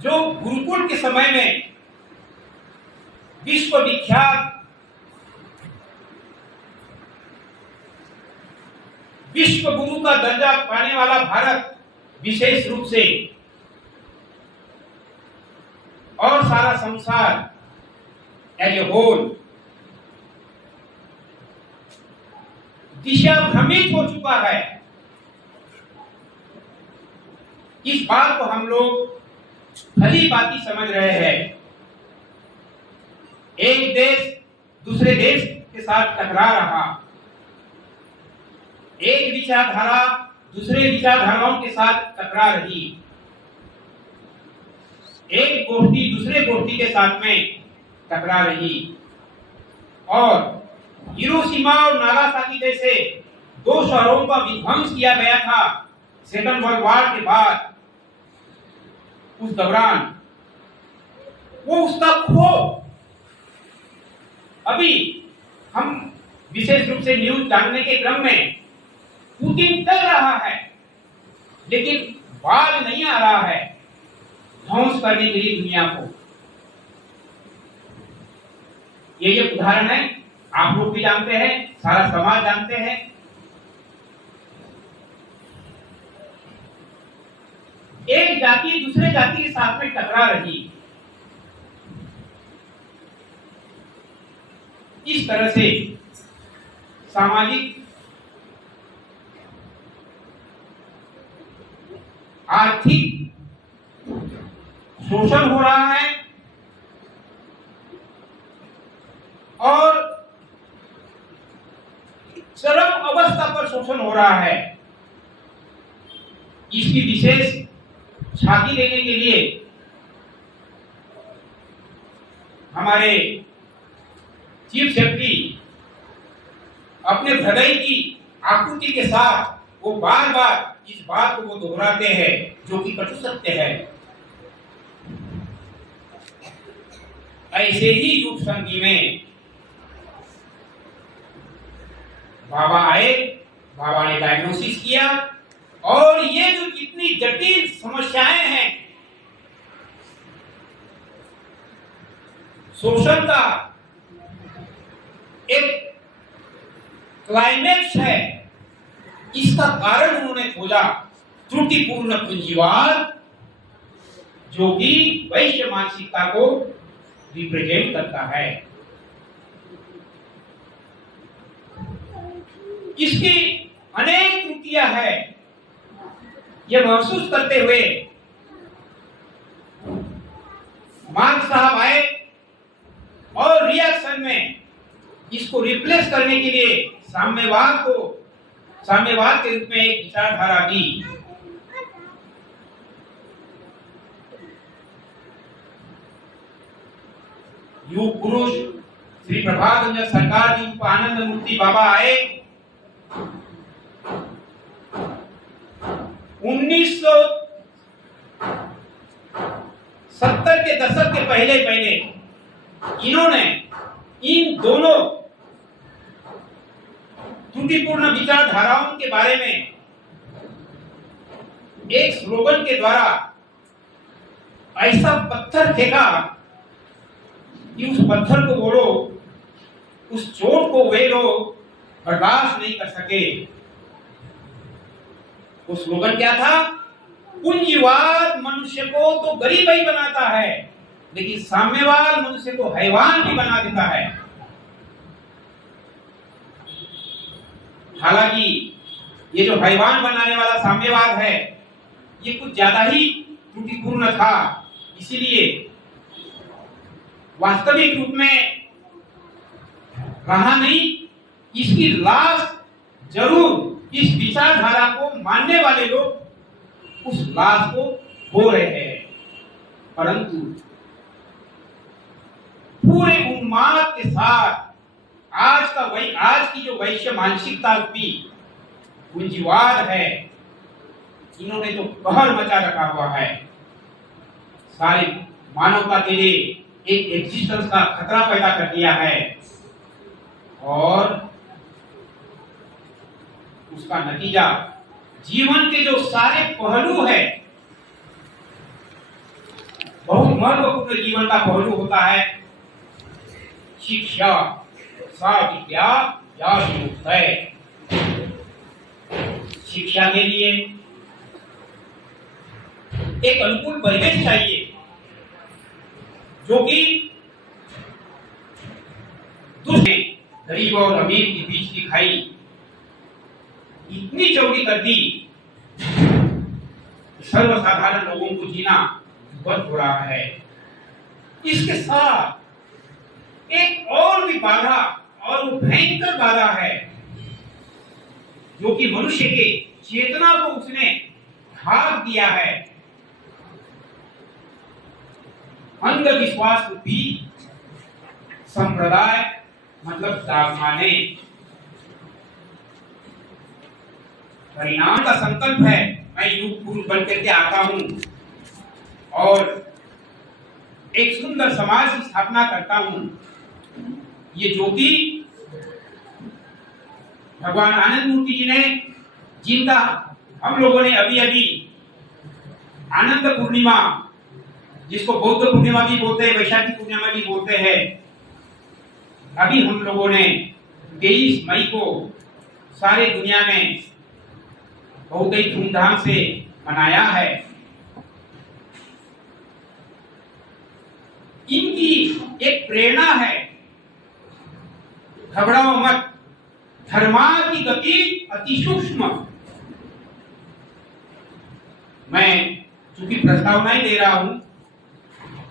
जो गुरुकुल के समय में विश्व विख्यात विश्व गुरु का दर्जा पाने वाला भारत विशेष रूप से और सारा संसार एज ए होल दिशा भ्रमित हो चुका है। इस बात को हम लोग भली भांति समझ रहे हैं। एक देश दूसरे देश के साथ टकरा रहा, एक विचारधारा दूसरे विचारधाराओं के साथ टकरा रही, एक गोष्ठी दूसरे गोष्ठी के साथ में टकरा रही, और हिरोशिमा और नागासाकी जैसे दो शहरों का विध्वंस किया गया था सेकंड वर्ल्ड वॉर के बाद। उस दौरान वो उसका खो, अभी हम विशेष रूप से न्यूज जानने के क्रम में पुतिन चल रहा है लेकिन बाज नहीं आ रहा है ध्वंस करने के लिए दुनिया को। ये उदाहरण है, आप लोग भी जानते हैं, सारा समाज जानते हैं। एक जाति दूसरे जाति के साथ में टकरा रही। इस तरह से सामाजिक आर्थिक शोषण हो रहा है और चरम अवस्था पर शोषण हो रहा है। इसकी विशेष छाती देने के लिए हमारे चीफ सेक्रेटरी अपने हृदय की आकुति के साथ वो बार बार इस बात को वो दोहराते हैं जो कि कटु सत्य है। ऐसे ही युग संधि में बाबा आए, बाबा ने डायग्नोसिस किया और ये जो जितनी जटिल समस्याएं हैं, शोषण का एक क्लाइमेक्स है, इसका कारण उन्होंने खोजा त्रुटिपूर्ण पूंजीवाद, जो कि वैश्य मानसिकता को रिप्रेजेंट करता है। इसकी अनेक त्रुटियां हैं। यह महसूस करते हुए मार्क्स साहब आए और रिएक्शन में इसको रिप्लेस करने के लिए साम्यवाद के रूप में एक विचारधारा दी। युग पुरुष श्री प्रभात रंजन सरकार जी, आनंद मूर्ति बाबा आए। 1970 के दशक के पहले इन्होंने इन दोनों त्रुटिपूर्ण विचारधाराओं के बारे में एक स्लोगन के द्वारा ऐसा पत्थर फेंका कि उस पत्थर को वो लोग, उस चोट को वे लोग बर्दाश्त नहीं कर सके। वो स्लोगन क्या था? पूंजीवाद मनुष्य को तो गरीब ही बनाता है लेकिन साम्यवाद मनुष्य को हैवान भी बना देता है। हालांकि ये जो हैवान बनाने वाला साम्यवाद है ये कुछ ज्यादा ही त्रुटिपूर्ण था, इसीलिए वास्तविक रूप में रहा नहीं। इसकी लाश जरूर इस विचारधारा को मानने वाले लोग उस लाश को खो रहे हैं, परंतु पूरे उन्माद के साथ आज की जो वैश्य मानसिकता रूपी पूंजीवाद है, इन्होंने तो कहर मचा रखा हुआ है। सारे मानवता के लिए एक एग्जिस्टेंस का खतरा पैदा कर दिया है और उसका नतीजा जीवन के जो सारे पहलू है महत्वपूर्ण जीवन का पहलू होता है शिक्षा। सा विद्या या विमुक्तये। शिक्षा के लिए एक अनुकूल परिवेश चाहिए, जो कि गरीब और अमीर के बीच की खाई इतनी चौड़ी कर दी, सर्वसाधारण लोगों को जीना दुर्भर हो रहा है। इसके साथ एक और भी बाधा, और वो भयंकर बाधा है, जो कि मनुष्य के चेतना को उसने ढाक दिया है। अंधविश्वास भी संप्रदाय मतलब दागमाने। परिणाम का संकल्प है, मैं युग पुरुष बन करके आता हूं और एक सुंदर समाज की स्थापना करता हूं। ये ज्योति भगवान आनंद मूर्ति जी ने, जिनका हम लोगों ने अभी अभी आनंद पूर्णिमा, जिसको बौद्ध पूर्णिमा भी बोलते हैं, वैशाखी पूर्णिमा भी बोलते हैं, अभी हम लोगों ने 23 मई को सारे दुनिया में बहुत ही धूमधाम से मनाया है। इनकी एक प्रेरणा है, घबराओ मत, धर्मार्थ की गति अति सूक्ष्म। मैं चूंकि प्रस्तावनाएं दे रहा हूं,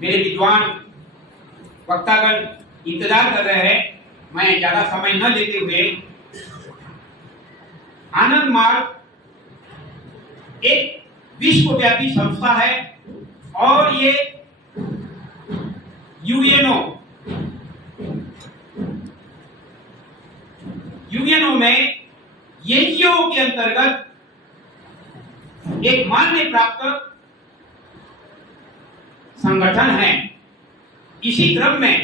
मेरे विद्वान वक्तागण इंतजार कर रहे हैं, मैं ज्यादा समय न लेते हुए आनंद मार्ग एक विश्वव्यापी संस्था है और ये यूएनओ में एनजीओ के अंतर्गत एक मान्य प्राप्त संगठन है। इसी क्रम में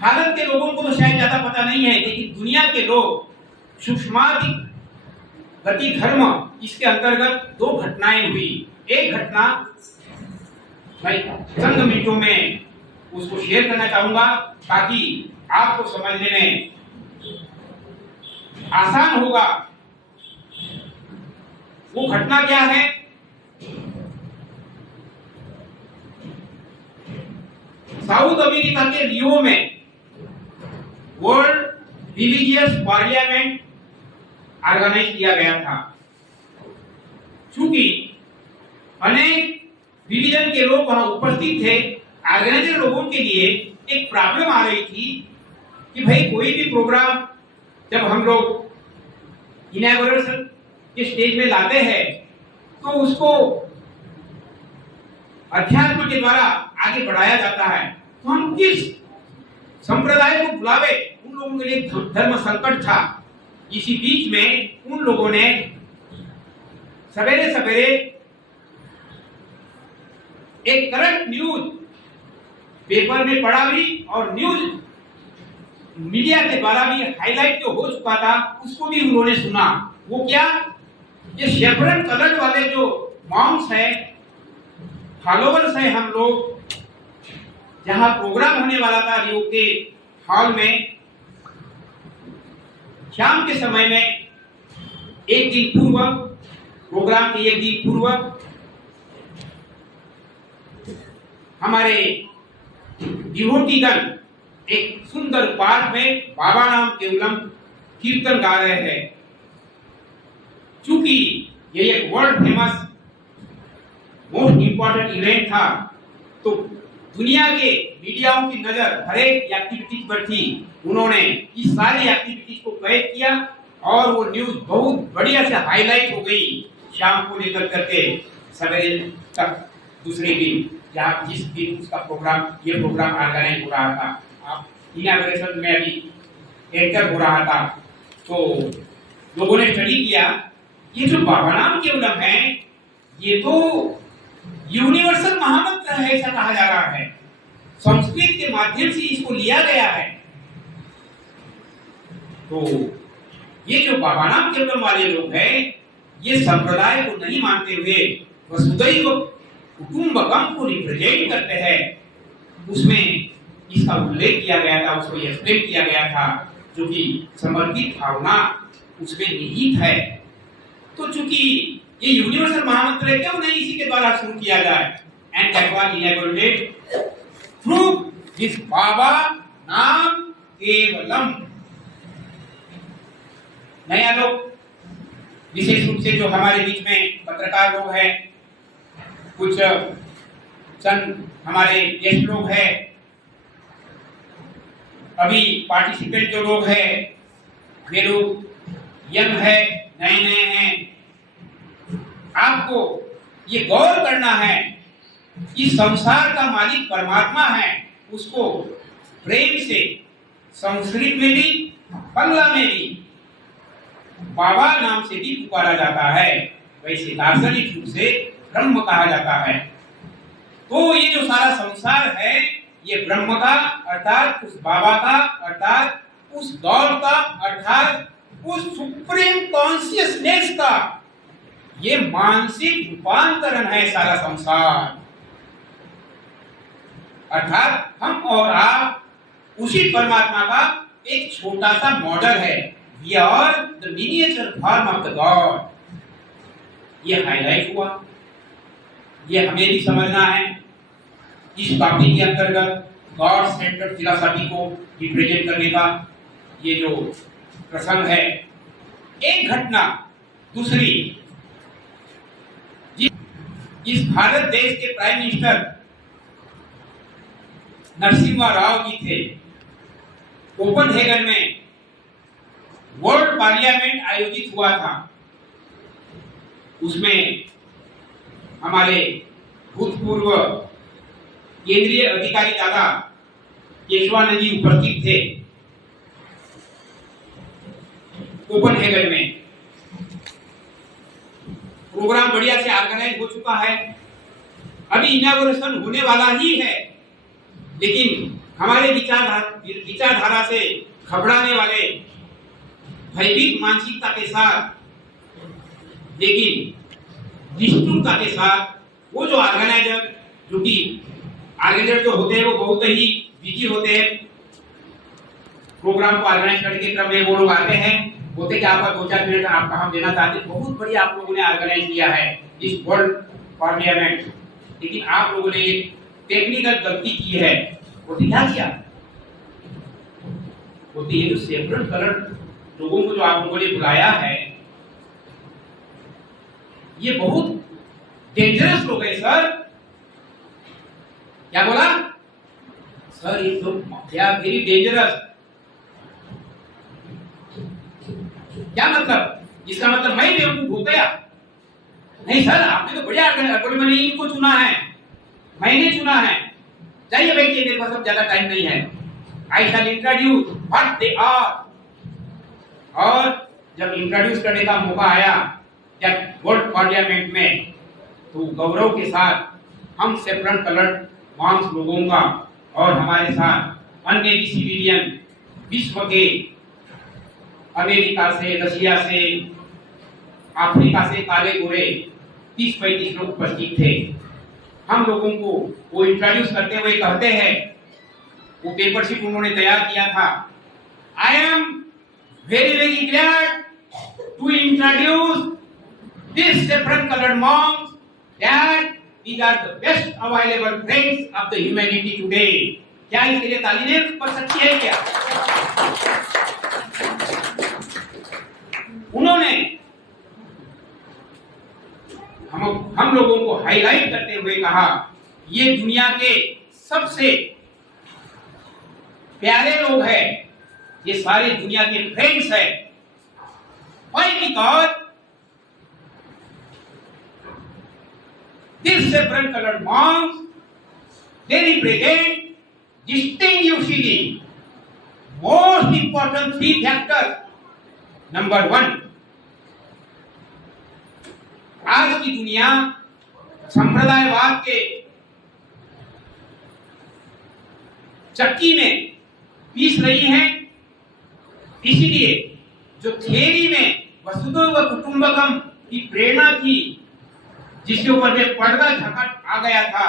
भारत के लोगों को तो शायद ज्यादा पता नहीं है, लेकिन दुनिया के लोग सूक्ष्माधिक गति धर्म, इसके अंतर्गत 2 घटनाएं हुई। एक घटना मैं चंद मिनटों में उसको शेयर करना चाहूंगा ताकि आपको समझने में आसान होगा। वो घटना क्या है? साउथ अमेरिका के रियो में वर्ल्ड रिलीजियस पार्लियामेंट ऑर्गेनाइज किया गया था। चूंकि अनेक रिलीजन के लोग वहां उपस्थित थे, ऑर्गेनाइजर लोगों के लिए एक प्रॉब्लम आ रही थी कि भाई कोई भी प्रोग्राम जब हम लोग इनॉग्रेशन के स्टेज में लाते हैं तो उसको अध्यात्म के द्वारा आगे बढ़ाया जाता है, तो हम किस संप्रदाय को बुलावे? उन लोगों के लिए धर्म संकट था। इसी बीच में उन लोगों ने सवेरे सवेरे एक करंट न्यूज पेपर में पढ़ा भी और न्यूज मीडिया के द्वारा भी हाईलाइट जो हो चुका था उसको भी उन्होंने सुना। वो क्या? ये शेफरन कलर वाले जो मॉन्क्स है, फॉलोवर्स है, हम लोग जहां प्रोग्राम होने वाला था रियो के हॉल में, शाम के समय में एक दिन पूर्व, प्रोग्राम के एक दिन पूर्व हमारे डिवोटीगण एक सुंदर पार्क में बाबा राम केवलम कीर्तन गा रहे हैं। चूंकि ये एक world famous most important event था, तो दुनिया के मीडियाओं की नजर हर एक एक्टिविटीज पर थी। उन्होंने इस सारी एक्टिविटीज को कैद किया और वो न्यूज बहुत बढ़िया से हाईलाइट हो गई शाम को लेकर करके सवेरे तक दूसरे दिन, जहाँ जिस दिन उसका प्रोग्राम, ये प्रोग्राम ऑर्गेनाइज हो रहा था, आप इनॉग्रेशन में अभी एंटर हो रहा था, तो लोगों ने स्टडी किया। ये जो बाबा राम केवलम है, ये तो यूनिवर्सल महामंत्र है, ऐसा कहा जा रहा है। संस्कृत के माध्यम से इसको लिया गया है। तो ये जो बाबा राम केवलम वाले लोग हैं, ये संप्रदाय को नहीं मानते हुए वसुधैव कुटुंबकम को रिप्रेजेंट करते हैं, उसमें इसका उल्लेख किया गया था, उसको एक्सप्लेन किया गया था, जो कि समर्पित भावना उसमें निहित है। तो चूंकि ये यूनिवर्सल महामंत्र है, क्यों नहीं इसी के द्वारा शुरू किया जाए? And that was inaugurated through this Baba Nam Kevalam. नया लोग, विशेष रूप से जो हमारे बीच में पत्रकार लोग हैं, कुछ चंद हमारे गेस्ट लोग हैं, अभी पार्टिसिपेंट जो लोग हैं वे लोग यंग है, नए नए हैं, आपको ये गौर करना है कि संसार का मालिक परमात्मा है, उसको प्रेम से संस्कृत में भी बांग्ला में भी बाबा नाम से भी पुकारा जाता है, वैसे दार्शनिक रूप से ब्रह्म कहा जाता है। तो ये जो सारा संसार है ये ब्रह्म का अर्थात उस बाबा का अर्थात उस गॉड का अर्थात उस सुप्रीम कॉन्शियसनेस का ये मानसिक रूपांतरण है सारा संसार। अर्थात हम और आप उसी परमात्मा का एक छोटा सा मॉडल है। We are the miniature form of the God। ये हाईलाइट हुआ, ये हमें भी समझना है। इस टॉपिक के अंतर्गत गॉड सेंटर्ड फिलॉसफी को रिप्रेजेंट करने का ये जो प्रसंग है, एक घटना दूसरी, इस भारत देश के प्राइम मिनिस्टर नरसिम्हा राव जी थे। कोपेनहेगन में वर्ल्ड पार्लियामेंट आयोजित हुआ था, उसमें हमारे भूतपूर्व केंद्रीय अधिकारी दादा केशवानंद जी उपस्थित थे। कोपेनहेगन में प्रोग्राम बढ़िया से ऑर्गेनाइज हो चुका है, अभी इनॉग्रेशन होने वाला ही है, लेकिन हमारे विचारधारा से घबराने वाले भयभीत मानसिकता के साथ, लेकिन निष्ठुरता के साथ वो जो ऑर्गेनाइजर जो होते हैं वो बहुत ही बिजी होते हैं। प्रोग्राम को ऑर्गेनाइज करने के क्रम में वो लोग आते हैं, बोलते कि आपका 2-4 मिनट आपका हम देना चाहते हैं, बहुत बढ़िया आप लोगों ने ऑर्गेनाइज किया है इस वर्ल्ड पार्लियामेंट, लेकिन आप लोगों ने एक टेक्निकल गलती की है। बोलते क्या किया? बोलते ये जो सेपरेट कलर लोगों को जो आप लोगों ने बुलाया है ये बहुत डेंजरस लोग है सर। क्या बोला सर? ये तो वेरी डेंजरस। क्या मतलब? इसका मतलब मैं बेवकूफ हो गया? नहीं सर, आपने तो बढ़िया मैंने इनको चुना है, मैंने चुना है। जाइए बैठिए, मेरे पास अब ज्यादा टाइम नहीं है। आई शैल इंट्रोड्यूस व्हाट दे आर। और जब इंट्रोड्यूस करने का मौका आया जब वर्ल्ड पार्लियामेंट में, तो गौरव के साथ हम सेपरेट कलर्ड मार्क्स लोगों का और हमारे साथ अन्य भी सिविलियन विश्व के अमेरिका से, रशिया से, अफ्रीका से काले गोरे 30-35 लोग उपस्थित थे। हम लोगों को वो इंट्रोड्यूस करते हुए कहते हैं, वो पेपर शीट उन्होंने तैयार किया था, I am very very glad to introduce this separate coloured monks that these are the best available friends of the humanity today। क्या इसके लिए ताली नहीं पड़ सकती है क्या? उन्होंने हम लोगों को हाईलाइट करते हुए कहा, ये दुनिया के सबसे प्यारे लोग हैं, ये सारे दुनिया के फ्रेंड्स हैं। Why? Because these separate colored monks, they represent distinguishingly most important 3 factors। Number 1, आज की दुनिया संप्रदायवाद के चक्की में पीस रही है, इसलिए जो थियरी में वसुधैव कुटुंबकम की प्रेरणा थी जिसके ऊपर में पर्दा ढका आ गया था,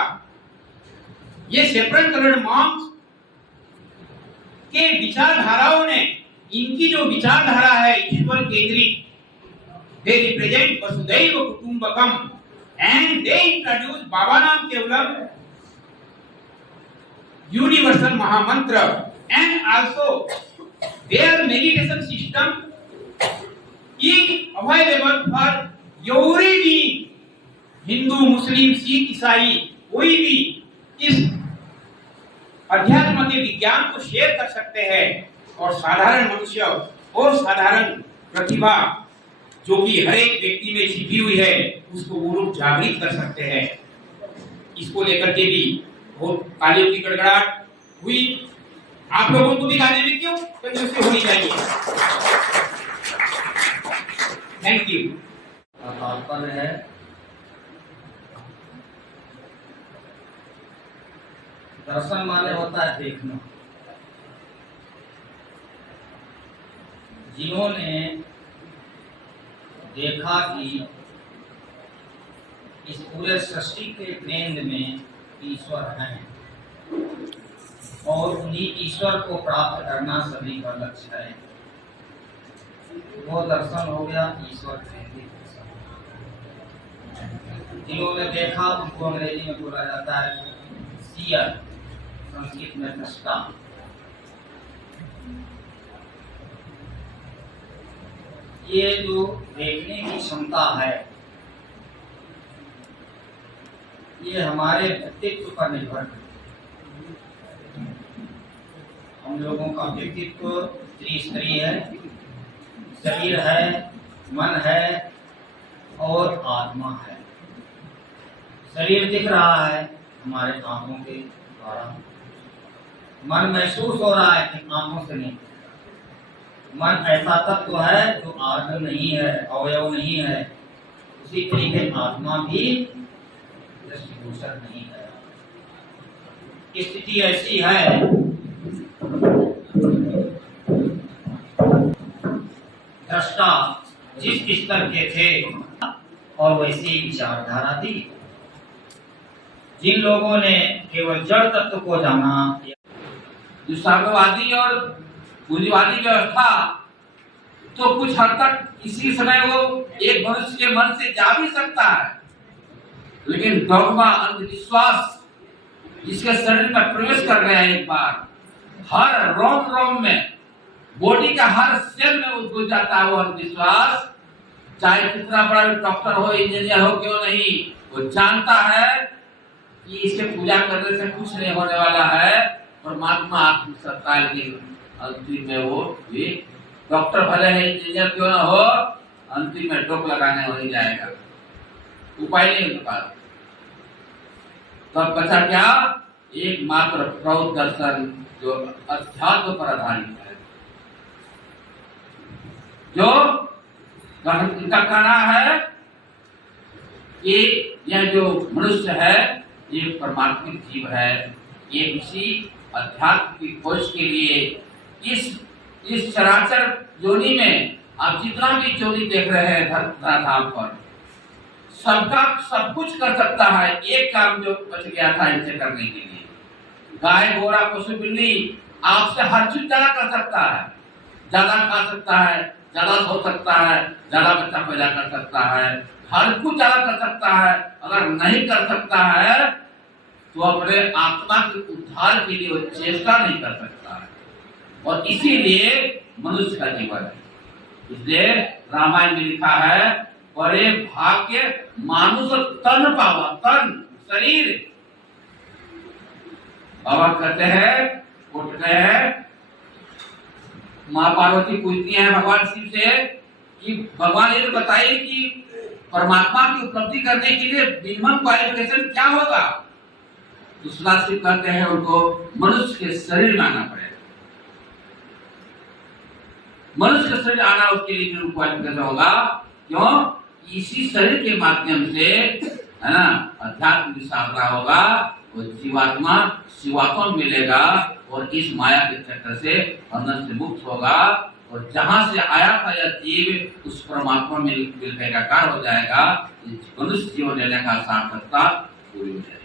ये सेपरेट कलर्ड मॉम्स के विचारधाराओं ने, इनकी जो विचारधारा है ईश्वर केंद्रित, they represent Vasudhaiva Kutumbakam, and they introduce Bhavanam Kevalam, universal Mahamantra, and also their meditation system is available for every being, Hindu, मुस्लिम, सिख, ईसाई, कोई भी इस अध्यात्म के विज्ञान को शेयर कर सकते हैं और साधारण मनुष्य और साधारण प्रतिभा जो कि हर एक व्यक्ति में छिपी हुई है उसको वो लोग जागृत कर सकते हैं। इसको लेकर के भी बहुत तालियों की गड़गड़ाहट हुई। आप लोगों को भी गाने में क्यों कंजूसी होनी चाहिए। Thank you. तात्पर्य है दर्शन माने होता है देखना। जिन्होंने देखा कि इस पूरे सृष्टि के केंद्र में ईश्वर हैं और उन्हीं ईश्वर को प्राप्त करना सभी का लक्ष्य है, वो दर्शन हो गया ईश्वर केंद्रित। जिन्होंने देखा उनको अंग्रेजी में बोला जाता है सीयर, संस्कृत में दृष्टा। ये जो देखने की क्षमता है ये हमारे व्यक्तित्व पर निर्भर है। हम लोगों का व्यक्तित्व त्रिस्तरीय है, शरीर है, मन है और आत्मा है। शरीर दिख रहा है हमारे आंखों के द्वारा, मन महसूस हो रहा है कि आंखों से नहीं। मन ऐसा तत्व है जो आत्मा नहीं है, अवयव नहीं है। उसी तरीके आत्मा भी दृष्टिगोचर नहीं है। स्थिति ऐसी है दृष्टा जिस स्तर के थे और वैसी विचारधारा थी। जिन लोगों ने केवल जड़ तत्व को जाना, जो साम्यवादी और पूंजीवादी व्यवस्था तो कुछ हद तक इसी समय वो एक मनुष्य के मन से जा भी सकता है, लेकिन डॉगमा, अंधविश्वास जिसके शरीर में प्रवेश कर गया है एक बार, हर रोम रोम में, बॉडी का हर सेल में वो घुस जाता है वो अंधविश्वास। चाहे कितना बड़ा डॉक्टर हो, इंजीनियर हो, क्यों नहीं, वो जानता है कि इसके पूजा करने से कुछ नहीं होने वाला है। परमात्मा आत्मसत्ता है, लेकिन अंतिम में वो भी डॉक्टर भले है, इंजीनियर क्यों ना हो, अंतिम में डोक लगाने हो ही जाएगा, उपाय नहीं उनके पास। तब बचा क्या? एकमात्र प्रौढ़ दर्शन जो अध्यात्म पर आधारित है, जो इनका कहना है कि यह जो मनुष्य है ये परमात्मिक जीव है। ये किसी अध्यात्म की खोज के लिए इस चराचर जोनी में आप जितना भी जोनी देख रहे हैं धराधाम पर, सबका सब कुछ कर सकता है। एक काम जो बच गया था इनसे करने के लिए, गाय, घोड़ा, पशु, बिल्ली आपसे हर चीज ज्यादा कर सकता है, ज्यादा खा सकता है, ज्यादा सो सकता है, ज्यादा बच्चा पैदा कर सकता है, हर कुछ ज्यादा कर सकता है। अगर नहीं कर सकता है तो अपने आत्मा के उद्धार के लिए वो चेष्टा नहीं कर सकता है, और इसीलिए मनुष्य का जीवन है। इसलिए रामायण में लिखा है, बड़े भाग्य मानुष तन पावा, तन शरीर। बाबा कहते हैं, उठते हैं, माँ पार्वती पूछती है भगवान शिव से कि भगवान ये बताइए कि परमात्मा की उपलब्धि करने के लिए मिनिमम क्वालिफिकेशन क्या होगा? तो शिव कहते हैं उनको मनुष्य के शरीर में आना पड़ेगा। मनुष्य का शरीर आना उसके लिए मिनिमम क्वालिफिकेशन होगा। क्यों? इसी शरीर के माध्यम से, है ना, अध्यात्म की साधना होगा, वो जीवात्मा शिवात्मा मिलेगा और इस माया के चक्कर से बंधन से मुक्त होगा तो जहां से आया था यह जीव उस परमात्मा में मिलकर एकाकार हो जाएगा। मनुष्य जीवन लेने का सार्थकता